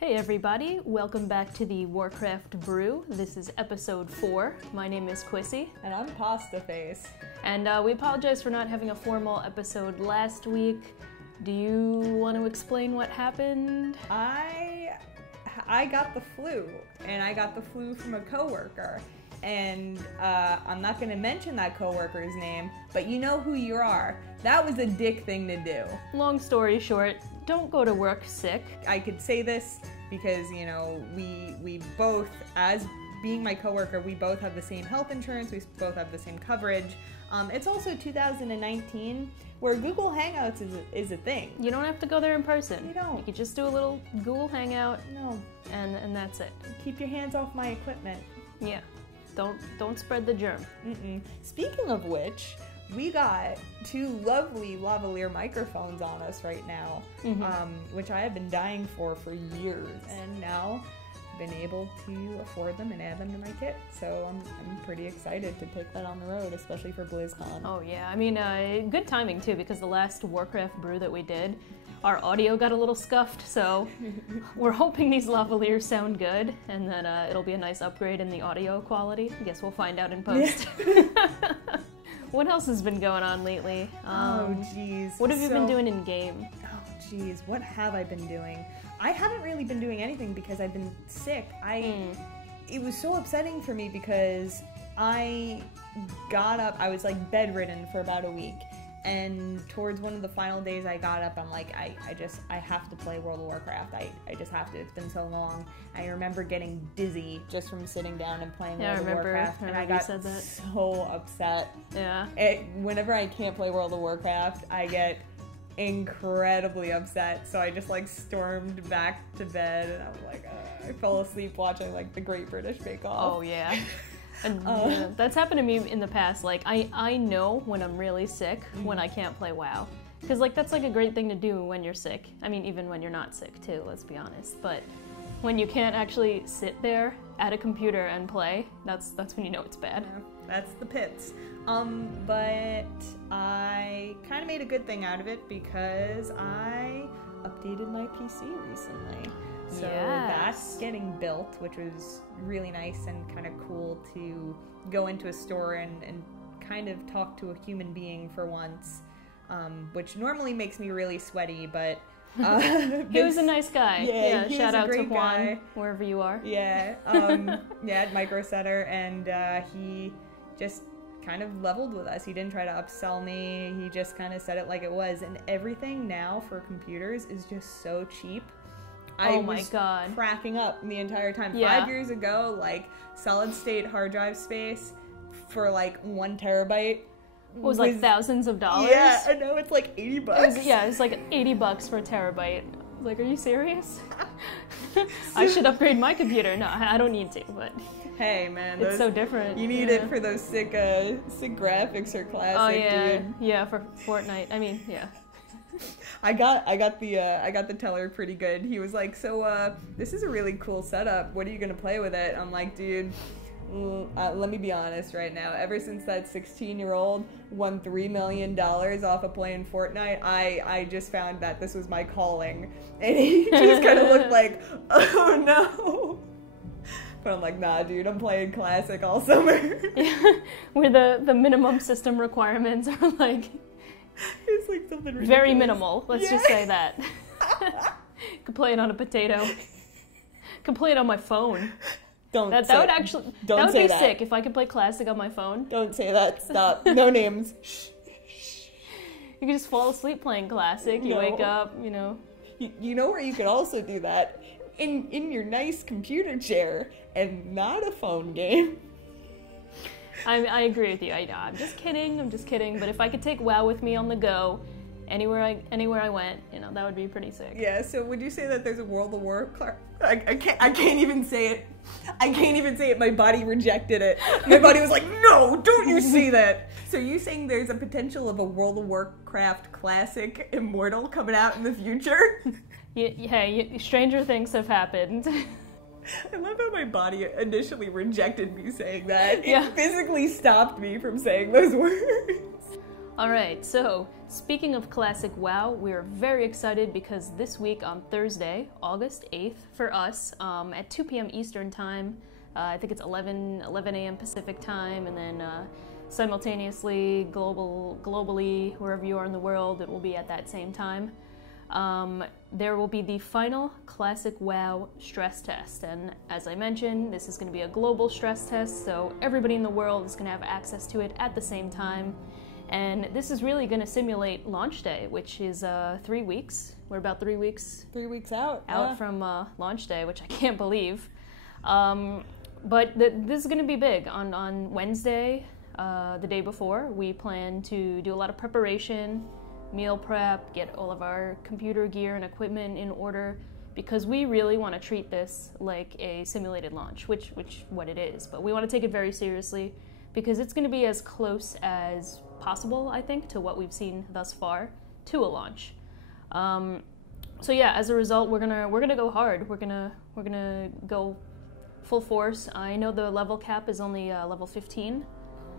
Hey everybody, welcome back to the Warcraft Brew. This is episode 4. My name is Quissy. And I'm Pasta Face. And we apologize for not having a formal episode last week. Do you want to explain what happened? I got the flu, and I got the flu from a coworker. And I'm not going to mention that coworker's name, but you know who you are. That was a dick thing to do. Long story short, don't go to work sick. I could say this because, you know, we both, as being my coworker, we both have the same health insurance, we both have the same coverage. It's also 2019, where Google Hangouts is a thing. You don't have to go there in person. You don't. You could just do a little Google Hangout. No. And that's it. Keep your hands off my equipment. Yeah. Don't spread the germ. Speaking of which, we got 2 lovely lavalier microphones on us right now, which I have been dying for years, and now I've been able to afford them and add them to my kit. So I'm pretty excited to take that on the road, especially for BlizzCon. Oh yeah, I mean, good timing too, because the last Warcraft Brew that we did, our audio got a little scuffed, so we're hoping these lavaliers sound good, and that it'll be a nice upgrade in the audio quality. I guess we'll find out in post. Yeah. What else has been going on lately? Oh, jeez. What have you been doing in game? Oh, jeez. What have I been doing? I haven't really been doing anything because I've been sick. It was so upsetting for me because I got up, I was like bedridden for about a week. And towards one of the final days I got up, I'm like, I have to play World of Warcraft. I just have to. It's been so long. I remember getting dizzy just from sitting down and playing World of Warcraft. And I got so upset. Yeah. Whenever I can't play World of Warcraft, I get incredibly upset. So I just like stormed back to bed, and I was like, I fell asleep watching like the Great British Bake Off. Oh yeah. And yeah, that's happened to me in the past. Like, I know when I'm really sick when I can't play WoW. Because, like, that's, like, a great thing to do when you're sick. I mean, even when you're not sick, too, let's be honest. But when you can't actually sit there at a computer and play, that's when you know it's bad. Yeah, that's the pits. But I kind of made a good thing out of it because I updated my PC recently. So that's getting built, which was really nice and kind of cool to go into a store and kind of talk to a human being for once, which normally makes me really sweaty, but... he was a nice guy. Yeah, shout out to Juan, wherever you are. Yeah, at Micro Center, and he just kind of leveled with us. He didn't try to upsell me, he just kind of said it like it was, and everything now for computers is just so cheap. I was cracking up the entire time. Yeah. 5 years ago, like, solid state hard drive space for like 1 terabyte was like thousands of dollars. Yeah, I know, it's like $80. It's like $80 for a terabyte. Like, are you serious? I should upgrade my computer. No, I don't need to, but hey man, it's so different. You need it for those sick graphics or classic, dude. Yeah, for Fortnite. I mean, yeah. I got the teller pretty good. He was like, so this is a really cool setup. What are you gonna play with it? I'm like, dude, let me be honest right now. Ever since that 16-year-old won $3 million off of playing Fortnite, I just found that this was my calling. And he just kind of looked like, oh no. But I'm like, nah, dude, I'm playing classic all summer. Yeah, where the minimum system requirements are like. It's like something ridiculous. Very minimal, let's just say that. Could play it on a potato. Could play it on my phone. That would be sick if I could play classic on my phone. Don't say that. Stop. No names. You could just fall asleep playing classic. You wake up, you know. You know where you could also do that? In your nice computer chair and not a phone game. I agree with you. I'm just kidding. But if I could take WoW with me on the go, anywhere I went, you know, that would be pretty sick. Yeah. So would you say that there's a World of Warcraft? I can't even say it. I can't even say it. My body rejected it. My body was like, no, don't you say that. So you saying there's a potential of a World of Warcraft classic Immortal coming out in the future? Hey, stranger things have happened. I love how my body initially rejected me saying that. It physically stopped me from saying those words. Alright, so speaking of classic WoW, we're very excited because this week on Thursday, August 8th, for us, at 2 p.m. Eastern Time, I think it's 11 a.m. Pacific Time, and then simultaneously, globally, wherever you are in the world, it will be at that same time. There will be the final classic WoW stress test, and as I mentioned, this is going to be a global stress test, so everybody in the world is going to have access to it at the same time. And this is really going to simulate launch day, which is 3 weeks. We're about 3 weeks. 3 weeks out from launch day, which I can't believe. But this is going to be big. On Wednesday, the day before, we plan to do a lot of preparation, meal prep, get all of our computer gear and equipment in order, because we really want to treat this like a simulated launch, which what it is. But we want to take it very seriously, because it's going to be as close as possible, I think, to what we've seen thus far to a launch. So yeah, as a result, we're gonna go hard. We're gonna go full force. I know the level cap is only level 15.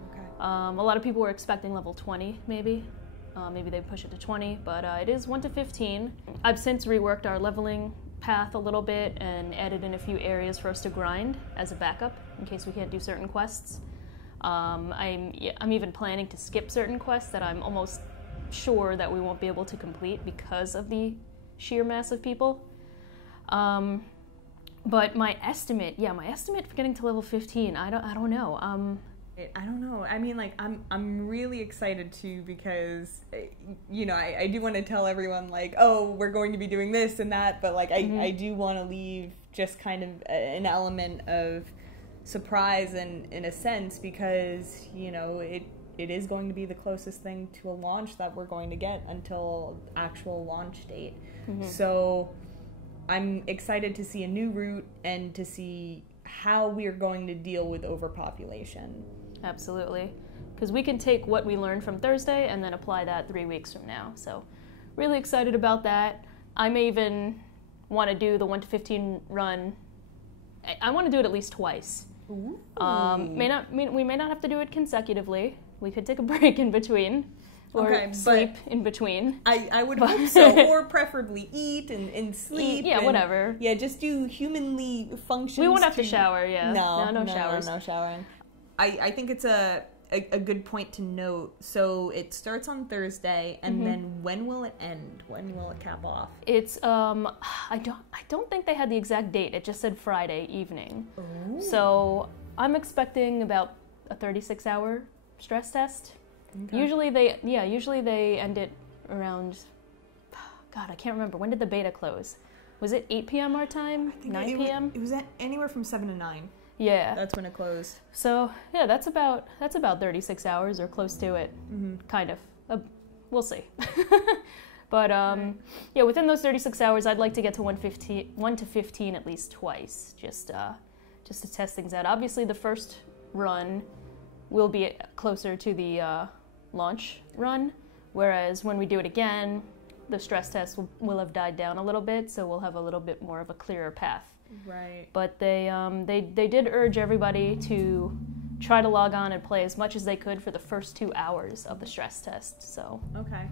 Okay. A lot of people were expecting level 20, maybe. Maybe they push it to 20, but it is 1 to 15. I've since reworked our leveling path a little bit and added in a few areas for us to grind as a backup in case we can't do certain quests. I'm even planning to skip certain quests that I'm almost sure that we won't be able to complete because of the sheer mass of people. But my estimate for getting to level 15, I don't know. I don't know. I mean, like, I'm really excited too, because, you know, I do want to tell everyone, like, oh, we're going to be doing this and that, but like, I do want to leave just kind of an element of surprise in a sense, because, you know, it is going to be the closest thing to a launch that we're going to get until actual launch date. So I'm excited to see a new route and to see how we're going to deal with overpopulation. Absolutely, because we can take what we learned from Thursday and then apply that 3 weeks from now. So really excited about that. I may even want to do the 1 to 15 run. I want to do it at least twice. Ooh. We may not have to do it consecutively. We could take a break in between, or sleep in between. I would hope so, or preferably eat and sleep. Yeah, whatever. Yeah, just do humanly functions. We won't have to shower. Yeah, no showers. No showering. I think it's a good point to note. So it starts on Thursday, and then when will it end? When will it cap off? It's I don't think they had the exact date. It just said Friday evening. Ooh. So I'm expecting about a 36-hour stress test. Okay. Usually they end it around, God, I can't remember. When did the beta close? Was it 8 p.m. our time? 9 p.m.? It was anywhere from 7 to 9. Yeah. That's when it closed. So, yeah, that's about 36 hours or close to it. Kind of. We'll see. But, yeah, within those 36 hours, I'd like to get to 1 to 15 at least twice, just to test things out. Obviously, the first run will be closer to the launch run, whereas when we do it again, the stress test will have died down a little bit, so we'll have a little bit more of a clearer path. Right. But they did urge everybody to try to log on and play as much as they could for the first 2 hours of the stress test. So okay.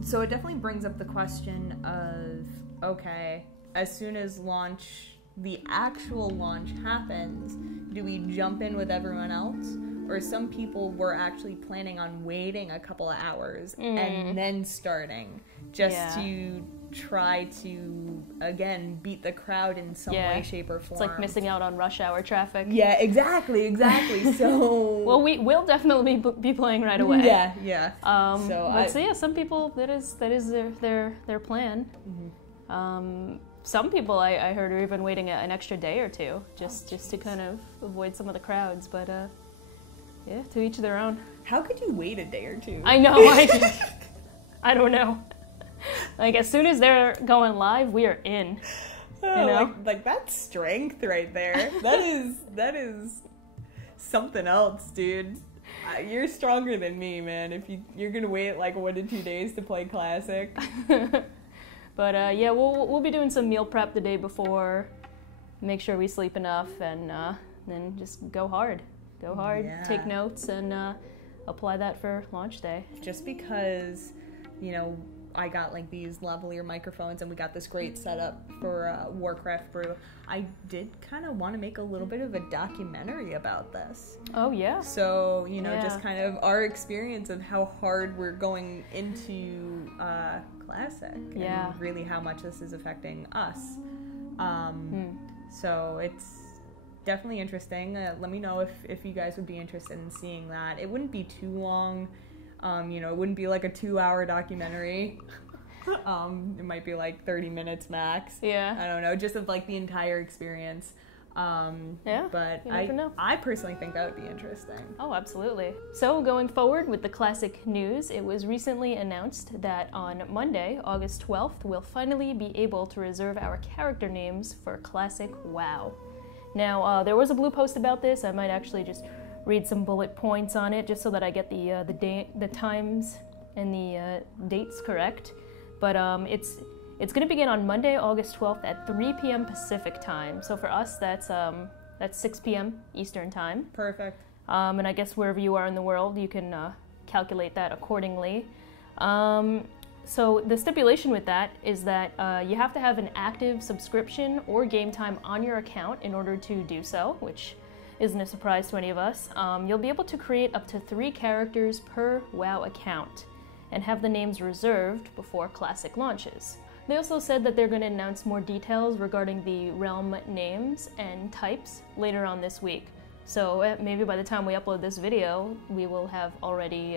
So it definitely brings up the question of, okay, as soon as the actual launch happens, do we jump in with everyone else? Or some people were actually planning on waiting a couple of hours and then starting, just to try to, again, beat the crowd in some way, shape, or form. It's like missing out on rush hour traffic. Yeah, exactly. So... well, we'll definitely be playing right away. Yeah. So yeah, some people, that is their plan. Some people I heard are even waiting an extra day or two just to kind of avoid some of the crowds, but yeah, to each their own. How could you wait a day or two? I know. I don't know. Like, as soon as they're going live, we are in. You know? Like that's strength right there. That is something else, dude. You're stronger than me, man. If you're gonna wait like 1 to 2 days to play Classic. But yeah, we'll be doing some meal prep the day before. Make sure we sleep enough, and then just go hard. Take notes, and apply that for launch day. Just because, you know, I got like these lavalier microphones and we got this great setup for Warcraft Brew, I did kind of want to make a little bit of a documentary about this. Oh yeah. So, you know, just kind of our experience of how hard we're going into Classic. Yeah. And really how much this is affecting us. So it's definitely interesting. Let me know if you guys would be interested in seeing that. It wouldn't be too long. You know, it wouldn't be like a 2-hour documentary. It might be like 30 minutes max. Yeah. I don't know, just of like the entire experience. But I personally think that would be interesting. Oh, absolutely. So going forward with the Classic news, it was recently announced that on Monday, August 12th, we'll finally be able to reserve our character names for Classic WoW. Now, there was a blue post about this. I might actually just read some bullet points on it just so that I get the times and the dates correct. But it's going to begin on Monday, August 12th at 3 p.m. Pacific time. So for us, that's 6 p.m. Eastern time. Perfect. And I guess wherever you are in the world, you can calculate that accordingly. So the stipulation with that is that you have to have an active subscription or game time on your account in order to do so, which isn't a surprise to any of us. You'll be able to create up to 3 characters per WoW account and have the names reserved before Classic launches. They also said that they're going to announce more details regarding the realm names and types later on this week. So maybe by the time we upload this video, we will have already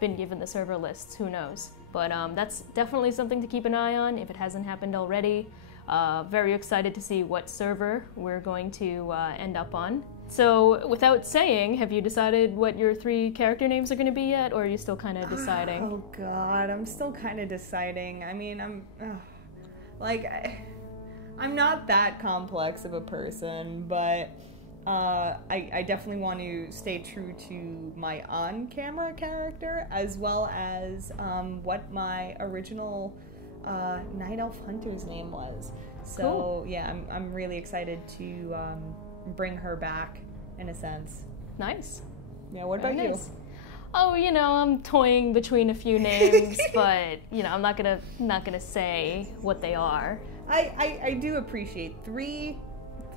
been given the server lists, who knows. But that's definitely something to keep an eye on if it hasn't happened already. Very excited to see what server we're going to end up on. So without saying, have you decided what your 3 character names are going to be yet, or are you still kind of deciding? Oh god, I'm still kind of deciding. I mean, I'm not that complex of a person, but I definitely want to stay true to my on-camera character, as well as what my original Night Elf Hunter's name was. So cool. Yeah, I'm really excited to bring her back, in a sense. Nice. Yeah, what about you? Oh, you know, I'm toying between a few names, but you know, I'm not gonna say what they are. I do appreciate 3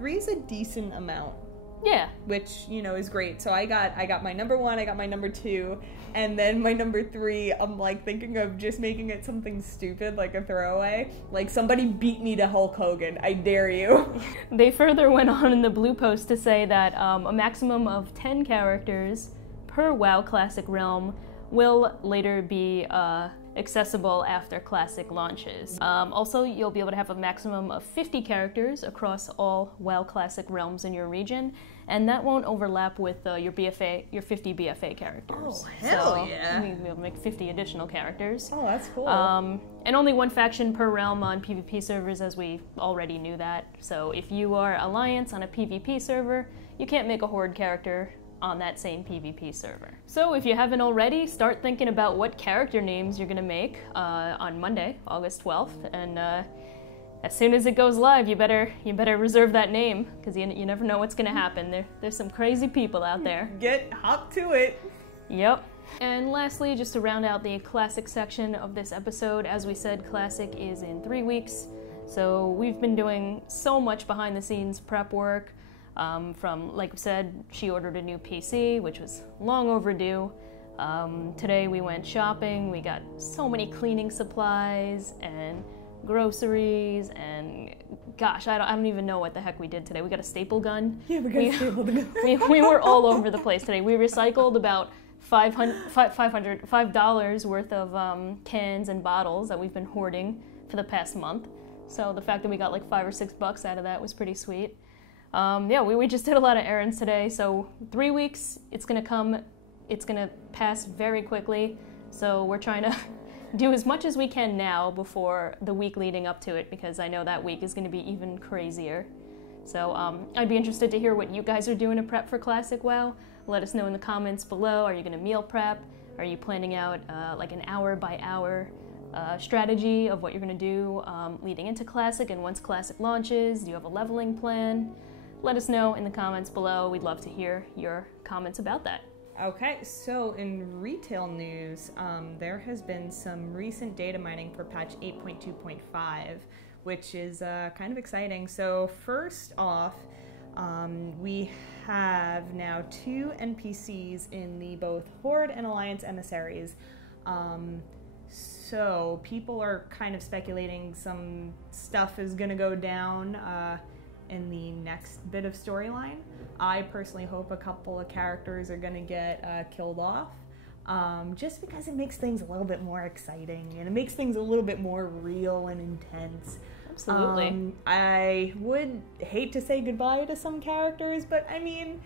is a decent amount. Yeah. Which, you know, is great. So I got my number 1, I got my number 2, and then my number 3, I'm like thinking of just making it something stupid, like a throwaway. Like, somebody beat me to Hulk Hogan. I dare you. They further went on in the blue post to say that a maximum of 10 characters per WoW Classic realm will later be accessible after Classic launches. Also, you'll be able to have a maximum of 50 characters across all WoW Classic realms in your region, and that won't overlap with your 50 BfA characters. Oh, hell yeah. You'll be able to make 50 additional characters. Oh, that's cool. And only 1 faction per realm on PvP servers, as we already knew that. So if you are Alliance on a PvP server, you can't make a Horde character on that same PvP server. So if you haven't already, start thinking about what character names you're gonna make on Monday, August 12th, and as soon as it goes live, you better reserve that name, because you never know what's gonna happen. There's some crazy people out there. Hop to it. Yep. And lastly, just to round out the Classic section of this episode, as we said, Classic is in 3 weeks, so we've been doing so much behind the scenes prep work. From, like we said, she ordered a new PC, which was long overdue. Today we went shopping. We got so many cleaning supplies and groceries, and gosh, I don't even know what the heck we did today. We got a staple gun. Yeah, we got a staple gun. we were all over the place today. We recycled about $5 worth of cans and bottles that we've been hoarding for the past month. So the fact that we got like $5 or $6 out of that was pretty sweet. Yeah, we just did a lot of errands today, so 3 weeks, it's gonna pass very quickly, so we're trying to do as much as we can now before the week leading up to it, because I know that week is gonna be even crazier. So I'd be interested to hear what you guys are doing to prep for Classic WoW. Let us know in the comments below. Are you gonna meal prep? Are you planning out like an hour by hour strategy of what you're gonna do leading into Classic, and once Classic launches, do you have a leveling plan? Let us know in the comments below. We'd love to hear your comments about that. Okay, so in retail news, there has been some recent data mining for patch 8.2.5, which is kind of exciting. So first off, we have now 2 NPCs in the both Horde and Alliance emissaries. So people are kind of speculating some stuff is going to go down in the next bit of storyline. I personally hope a couple of characters are going to get killed off, just because it makes things a little bit more exciting and it makes things a little bit more real and intense. Absolutely. I would hate to say goodbye to some characters, but I mean,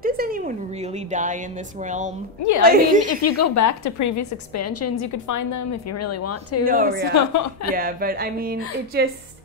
does anyone really die in this realm? Yeah, I mean, if you go back to previous expansions, you could find them if you really want to. No, yeah. So. Yeah, but I mean, it just...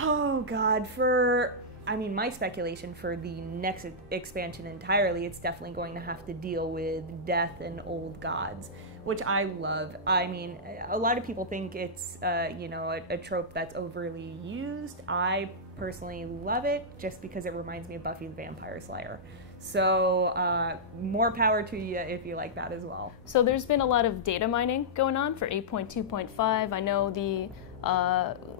Oh, God, my speculation for the next expansion entirely, it's definitely going to have to deal with death and old gods, which I love. I mean, a lot of people think it's, a trope that's overly used. I personally love it just because it reminds me of Buffy the Vampire Slayer. So, more power to you if you like that as well. So there's been a lot of data mining going on for 8.2.5. I know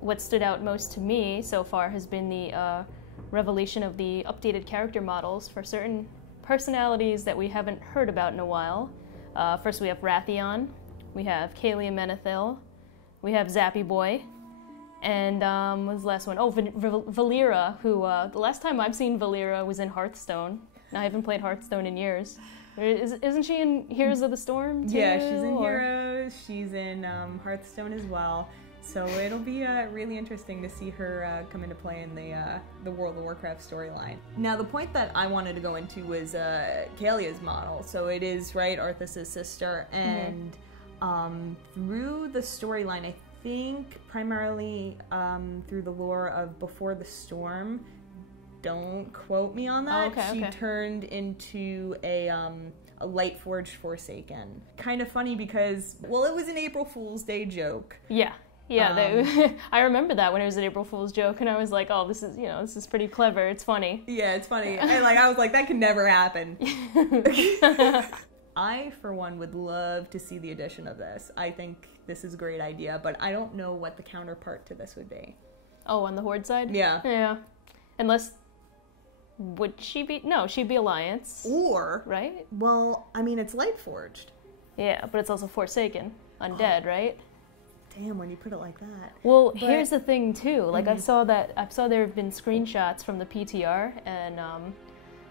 what stood out most to me so far has been the revelation of the updated character models for certain personalities that we haven't heard about in a while. First we have Wrathion, we have Kalia Menethil, we have Zappy Boy, and what was the last one? Oh, Valera, who the last time I've seen Valera was in Hearthstone. I haven't played Hearthstone in years. Isn't she in Heroes of the Storm too? Yeah, she's in Heroes, she's in Hearthstone as well. So it'll be really interesting to see her come into play in the World of Warcraft storyline. Now, the point that I wanted to go into was Kalia's model. So it is, right, Arthas' sister, and through the storyline, I think primarily through the lore of Before the Storm, don't quote me on that, she turned into a Lightforged Forsaken. Kind of funny because, well, it was an April Fool's Day joke. Yeah. Yeah, I remember that when it was an April Fool's joke, and I was like, "Oh, this is pretty clever. It's funny." Yeah, it's funny. And I was like, that could never happen. I, for one, would love to see the addition of this. I think this is a great idea, but I don't know what the counterpart to this would be. Oh, on the Horde side? Yeah. Yeah. Unless, would she be? No, she'd be Alliance. Or, right? Well, I mean, it's Lightforged. Yeah, but it's also Forsaken, undead, right? Damn, when you put it like that. Well, here's the thing too. Like I saw there have been screenshots from the PTR, and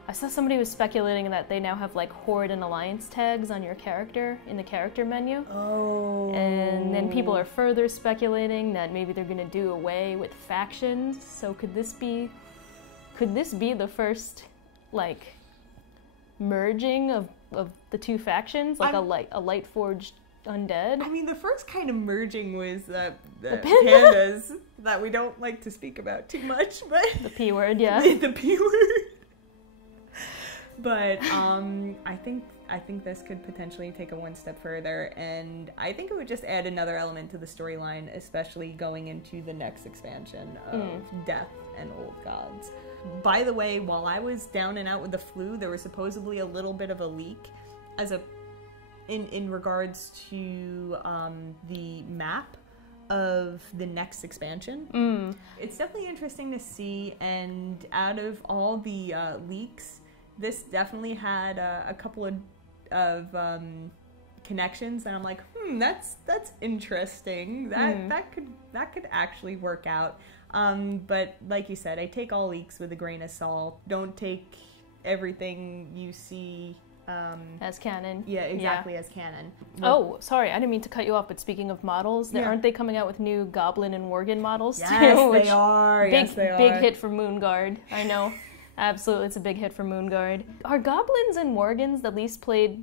I saw somebody was speculating that they now have like Horde and Alliance tags on your character in the character menu. Oh. And then people are further speculating that maybe they're gonna do away with factions. So could this be the first like merging of the two factions, like a Lightforged undead? I mean, the first kind of merging was the pandas that we don't like to speak about too much, but the P word, yeah. The P word. But I think this could potentially take it one step further, and I think it would just add another element to the storyline, especially going into the next expansion of Death and Old Gods. By the way, while I was down and out with the flu, there was supposedly a little bit of a leak in regards to the map of the next expansion. It's definitely interesting to see, and out of all the leaks, this definitely had a couple of connections, and I'm like, that's interesting. That could actually work out. But like you said, I take all leaks with a grain of salt. Don't take everything you see as canon. Yeah, exactly, as canon. Oh, sorry, I didn't mean to cut you off, but speaking of models, aren't they coming out with new Goblin and Worgen models too? Yes, they are. Big hit for Moonguard, I know. Absolutely, it's a big hit for Moonguard. Are Goblins and Worgens the least played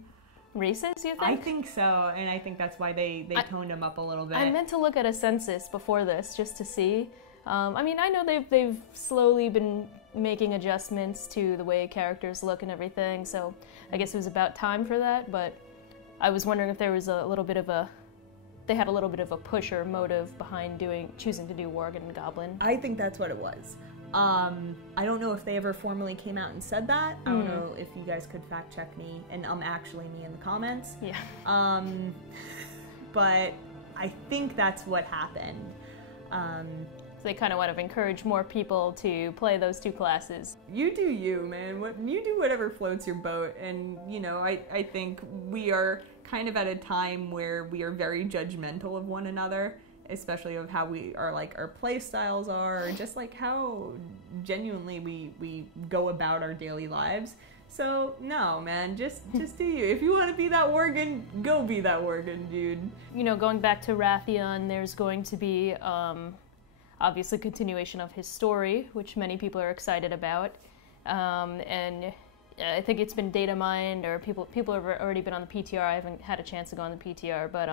races, you think? I think so, and I think that's why they toned them up a little bit. I meant to look at a census before this, just to see. I mean, I know they've slowly been making adjustments to the way characters look and everything, so I guess it was about time for that, but I was wondering if there was they had a little bit of a push or motive behind choosing to do Worgen and Goblin. I think that's what it was. I don't know if they ever formally came out and said that. I don't know if you guys could fact check me, and actually me in the comments. Yeah. But I think that's what happened. So they kind of want to encourage more people to play those two classes. You do you, man. You do whatever floats your boat. And, you know, I think we are kind of at a time where we are very judgmental of one another, especially of how we are, like, our play styles are, or just, like, how genuinely we go about our daily lives. So, no, man, just do you. If you want to be that Worgen, go be that Worgen, dude. You know, going back to Wrathion, there's going to be, obviously, continuation of his story, which many people are excited about. And I think it's been data mined, or people have already been on the PTR. I haven't had a chance to go on the PTR, but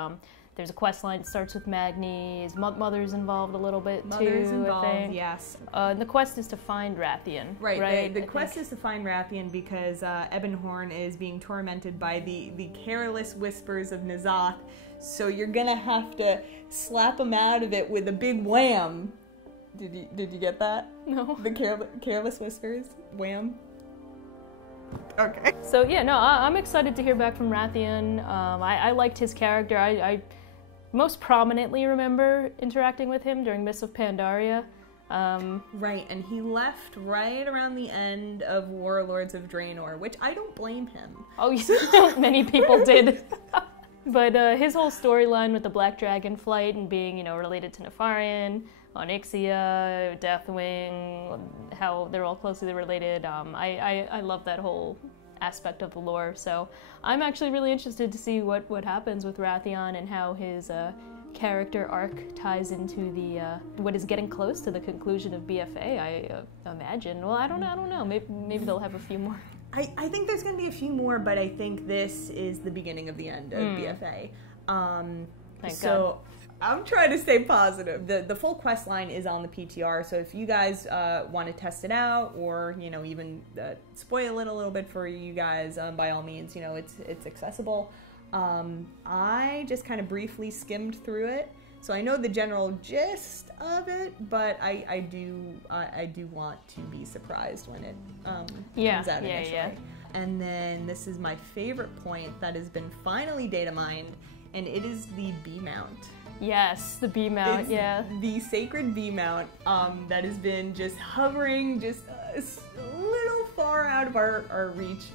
there's a quest line that starts with Magni. His mother's involved a little bit Mother's too, involved, I think. yes. And the quest is to find Wrathion. Right. The quest is to find Wrathion because Ebonhorn is being tormented by the careless whispers of N'Zoth. So you're gonna have to slap him out of it with a big wham. Did you get that? No. The careless whispers, wham. Okay. So yeah, no, I'm excited to hear back from Wrathion. I liked his character. I most prominently remember interacting with him during Mists of Pandaria. Right, and he left right around the end of Warlords of Draenor, which I don't blame him. Oh, many people did. But his whole storyline with the Black Dragon flight and being, you know, related to Nefarian, Onyxia, Deathwing, how they're all closely related. I love that whole aspect of the lore. So I'm actually really interested to see what happens with Wrathion and how his character arc ties into the what is getting close to the conclusion of BfA. I imagine. Well, I don't know. Maybe they'll have a few more. I think there's going to be a few more, but I think this is the beginning of the end of BfA. Thank God. I'm trying to stay positive. The full quest line is on the PTR, so if you guys want to test it out, or, you know, even spoil it a little bit for you guys, by all means, you know, it's accessible. I just kind of briefly skimmed through it, so I know the general gist of it, but I do want to be surprised when it comes out initially. Yeah. And then this is my favorite point that has been finally data mined, and it is the B mount. Yes, the B mount, yeah. The sacred B mount that has been just hovering just a little far out of our reach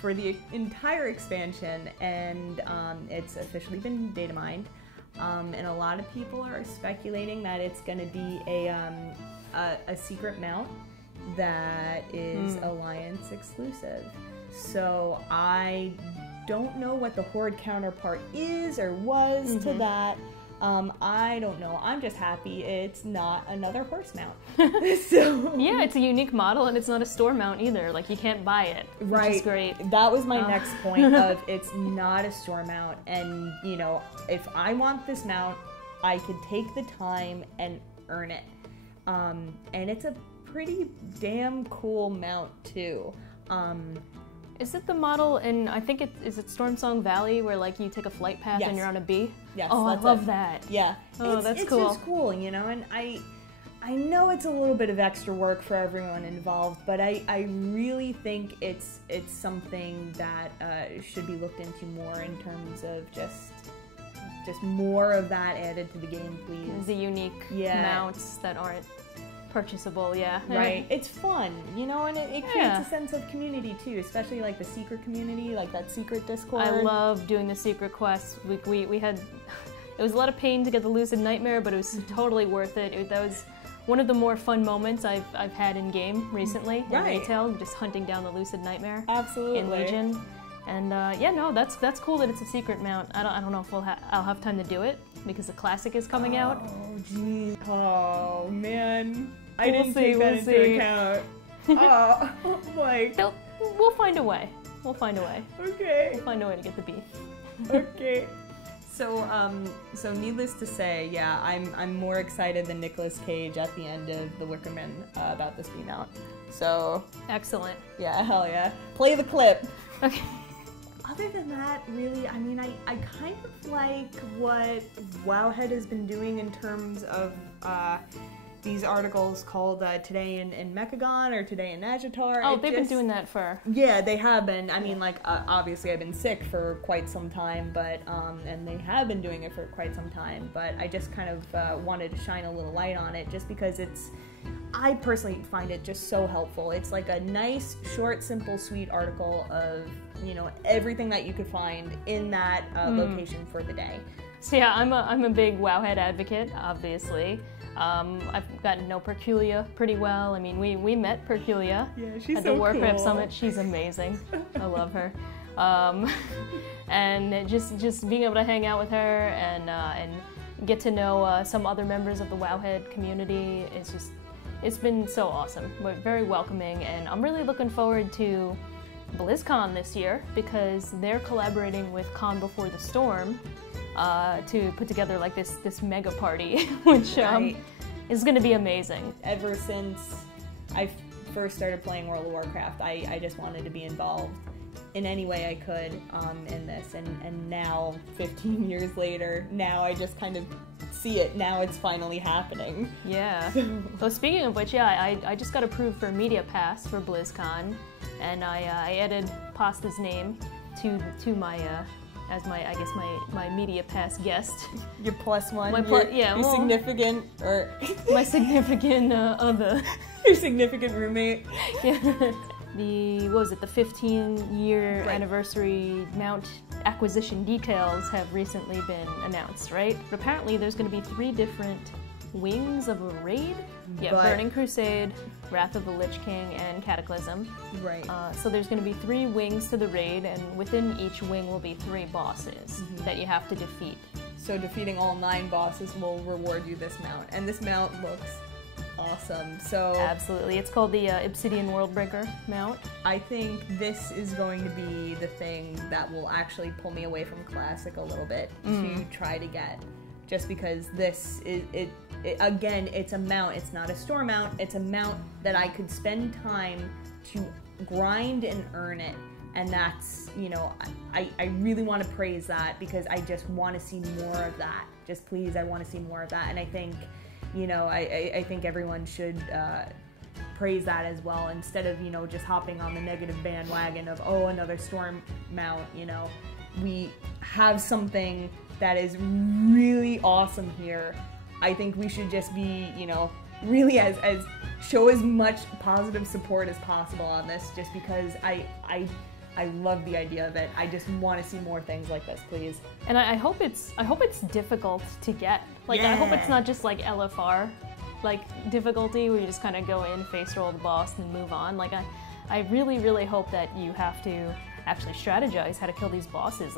for the entire expansion, and it's officially been data mined. And a lot of people are speculating that it's going to be a secret mount that is Alliance exclusive. So I don't know what the Horde counterpart is or was to that. I don't know. I'm just happy it's not another horse mount. So yeah, it's a unique model, and it's not a store mount either. Like, you can't buy it, right. Which is great. That was my next point of it's not a store mount, and, you know, if I want this mount, I could take the time and earn it. And it's a pretty damn cool mount too. Is it the model in, I think is it Stormsong Valley, where, like, you take a flight path and you're on a bee? Yes. Oh, I love that. Yeah. Oh, that's cool. It's just cool, you know, and I know it's a little bit of extra work for everyone involved, but I really think it's something that should be looked into more in terms of just more of that added to the game, please. The unique mounts that aren't purchasable, yeah. Right. It's fun, you know, and it creates a sense of community too, especially like the secret community, like that secret Discord. I love doing the secret quests. We had, it was a lot of pain to get the Lucid Nightmare, but it was totally worth it. That was one of the more fun moments I've had in game recently in retail, just hunting down the Lucid Nightmare. Absolutely. In Legion. And yeah, no, that's cool that it's a secret mount. I don't know if I'll have time to do it because the classic is coming out. Oh geez. Oh man. I didn't take that into account. Oh, like. We'll find a way. We'll find a way. Okay. We'll find a way to get the bee. Okay. So needless to say, yeah, I'm more excited than Nicolas Cage at the end of The Wicker Man about this bee mount. So. Excellent. Yeah, hell yeah. Play the clip. Okay. Other than that, really, I mean, I kind of like what Wowhead has been doing in terms of these articles called Today in Mechagon or Today in Najatar. Oh, they've been doing that for... Yeah, they have been. I mean, like, obviously I've been sick for quite some time, but, and they have been doing it for quite some time, but I just kind of wanted to shine a little light on it just because I personally find it just so helpful. It's like a nice, short, simple, sweet article of, everything that you could find in that location for the day. So yeah, I'm a big Wowhead advocate, obviously. I've gotten to know Perculia pretty well. I mean, we met Perculia at the Warcraft Summit. She's amazing. I love her. And just being able to hang out with her and get to know some other members of the Wowhead community it's been so awesome. We're very welcoming, and I'm really looking forward to BlizzCon this year because they're collaborating with Con Before the Storm to put together like this mega party, which is going to be amazing. Ever since I first started playing World of Warcraft, I just wanted to be involved in any way I could in this, and now 15 years later, now I just kind of see it. Now it's finally happening. Yeah. So speaking of which, yeah, I just got approved for Media Pass for BlizzCon, and I added Pasta's name to my as my Media Pass guest. Your plus one. Your significant or my significant other. Your significant roommate. Yeah. The 15-year anniversary mount acquisition details have recently been announced, right? But apparently there's going to be 3 different wings of a raid. Yeah, Burning Crusade, Wrath of the Lich King, and Cataclysm. Right. So there's going to be 3 wings to the raid, and within each wing will be 3 bosses that you have to defeat. So defeating all 9 bosses will reward you this mount, and this mount looks awesome. So absolutely, it's called the Obsidian Worldbreaker mount. I think this is going to be the thing that will actually pull me away from Classic a little bit to try to get, just because this is again, it's a mount. It's not a store mount. It's a mount that I could spend time to grind and earn it, and that's, I really want to praise that because I just want to see more of that. Just please, I want to see more of that, and I think. I think everyone should praise that as well, instead of, just hopping on the negative bandwagon of, oh, another storm mount, We have something that is really awesome here. I think we should just be, really show as much positive support as possible on this, just because I love the idea of it. I just want to see more things like this, please. And I hope it's difficult to get. Like, I hope it's not just like LFR, like difficulty where you just kind of go in, face roll the boss, and move on. Like, I really, really hope that you have to actually strategize how to kill these bosses.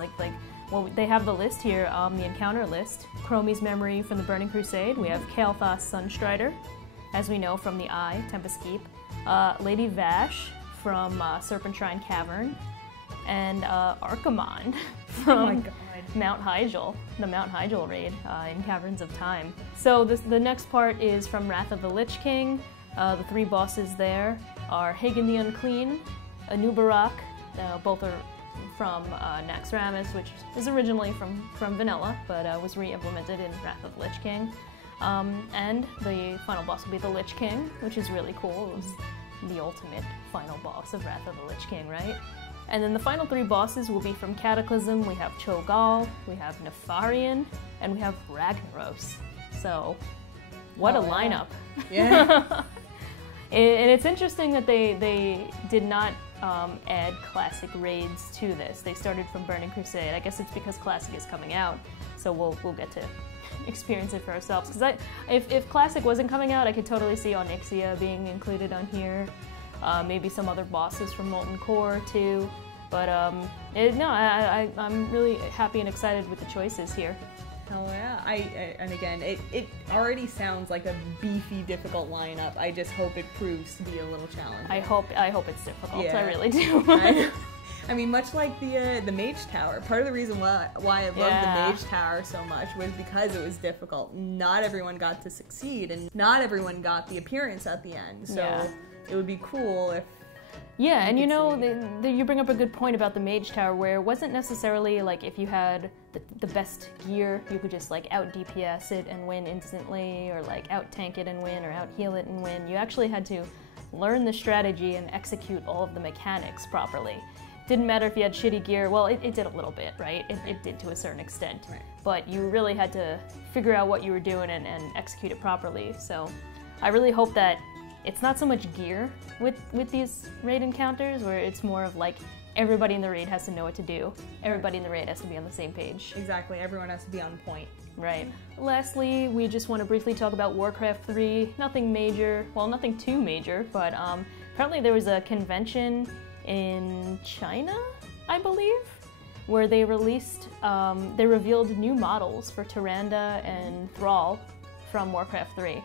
Well, they have the list here, the encounter list. Chromie's Memory from the Burning Crusade. We have Kael'thas Sunstrider, as we know from the Eye, Tempest Keep. Lady Vash from Serpent Shrine Cavern, and Archimond from Mount Hyjal, the Mount Hyjal raid in Caverns of Time. So the next part is from Wrath of the Lich King. The 3 bosses there are Hagen the Unclean, Anubarak, both are from Naxxramas, which is originally from Vanilla, but was re-implemented in Wrath of the Lich King. And the final boss will be the Lich King, which is really cool. It was the ultimate final boss of Wrath of the Lich King, right? And then the final 3 bosses will be from Cataclysm. We have Cho'Gall, we have Nefarian, and we have Ragnaros. So, what a lineup. Yeah. And it's interesting that they did not add Classic raids to this. They started from Burning Crusade. I guess it's because Classic is coming out, so we'll get to experience it for ourselves. Because if Classic wasn't coming out, I could totally see Onyxia being included on here. Maybe some other bosses from Molten Core too. But I'm really happy and excited with the choices here. Hell yeah. And again, it already sounds like a beefy, difficult lineup. I just hope it proves to be a little challenging. I hope it's difficult. Yeah. I really do. I mean, much like the Mage Tower. Part of the reason why I loved the Mage Tower so much was because it was difficult. Not everyone got to succeed, and not everyone got the appearance at the end. So it would be cool if Yeah, and you know, you bring up a good point about the Mage Tower, where it wasn't necessarily like if you had the best gear, you could just like out DPS it and win instantly, or like out tank it and win, or out heal it and win. You actually had to learn the strategy and execute all of the mechanics properly. Didn't matter if you had shitty gear, well, it did a little bit, right? It did to a certain extent. Right. But you really had to figure out what you were doing and execute it properly. So I really hope that it's not so much gear with these raid encounters, where it's more of like everybody in the raid has to know what to do. Everybody in the raid has to be on the same page. Exactly, everyone has to be on point. Right. Lastly, we just want to briefly talk about Warcraft 3. Nothing major, well, nothing too major, but apparently there was a convention in China, I believe, where they released, they revealed new models for Tyrande and Thrall from Warcraft 3.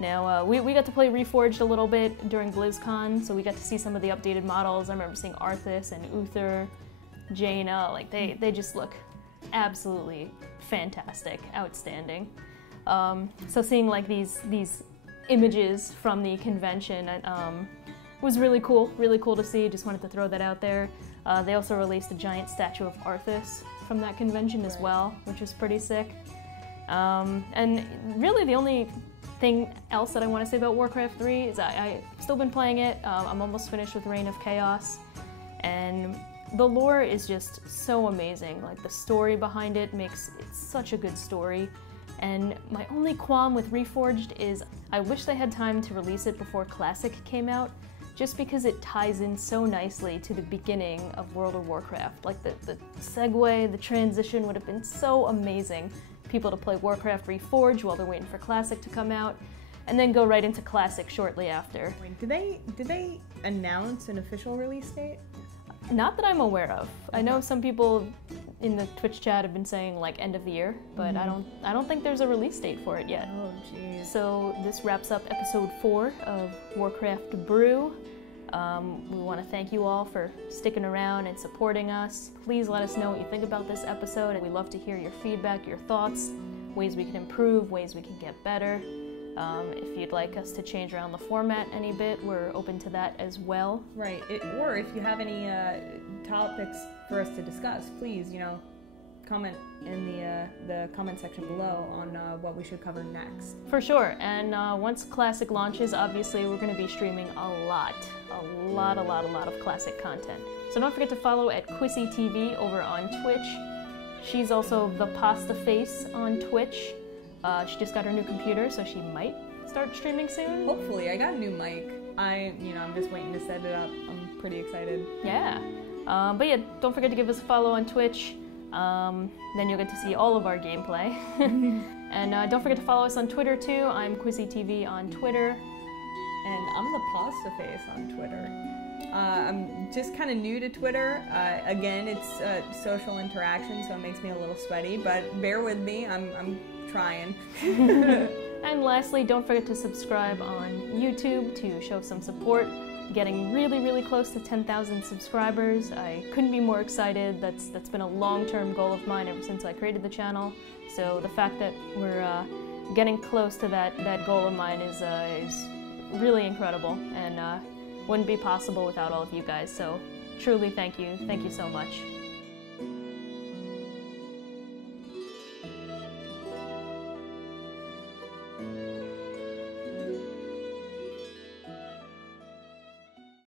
Now, we got to play Reforged a little bit during BlizzCon, so we got to see some of the updated models. I remember seeing Arthas and Uther, Jaina, like they just look absolutely fantastic, outstanding. So seeing like these images from the convention was really cool to see. Just wanted to throw that out there. They also released a giant statue of Arthas from that convention as well, which was pretty sick. And really the only thing else that I want to say about Warcraft 3 is I've still been playing it. I'm almost finished with Reign of Chaos, and the lore is just so amazing. Like the story behind it makes it such a good story. And my only qualm with Reforged is I wish they had time to release it before Classic came out, just because it ties in so nicely to the beginning of World of Warcraft. Like the segue, the transition would have been so amazing. People to play Warcraft Reforged while they're waiting for Classic to come out, and then go right into Classic shortly after. Wait, did they announce an official release date? Not that I'm aware of. I know some people in the Twitch chat have been saying like end of the year, but I don't think there's a release date for it yet. Oh jeez. So this wraps up episode 4 of Warcraft Brew. We want to thank you all for sticking around and supporting us. Please let us know what you think about this episode. We love to hear your feedback, your thoughts, ways we can improve, ways we can get better. If you'd like us to change around the format any bit, we're open to that as well. Right, or if you have any topics for us to discuss, please, comment in the comment section below on what we should cover next. For sure, and once Classic launches, obviously we're going to be streaming a lot of Classic content. So don't forget to follow at Quissy TV over on Twitch. She's also the Pasta Face on Twitch. She just got her new computer, so she might start streaming soon. Hopefully, I got a new mic. I'm just waiting to set it up. I'm pretty excited. Yeah, but yeah, don't forget to give us a follow on Twitch. Then you'll get to see all of our gameplay. And don't forget to follow us on Twitter too. I'm Quissy TV on Twitter. And I'm the Pasta Face on Twitter. I'm just kind of new to Twitter. Again, it's social interaction, so it makes me a little sweaty, but bear with me, I'm trying. And lastly, don't forget to subscribe on YouTube to show some support. Getting really close to 10,000 subscribers. I couldn't be more excited. That's been a long-term goal of mine ever since I created the channel. So the fact that we're getting close to that goal of mine is really incredible, and wouldn't be possible without all of you guys. So truly thank you so much.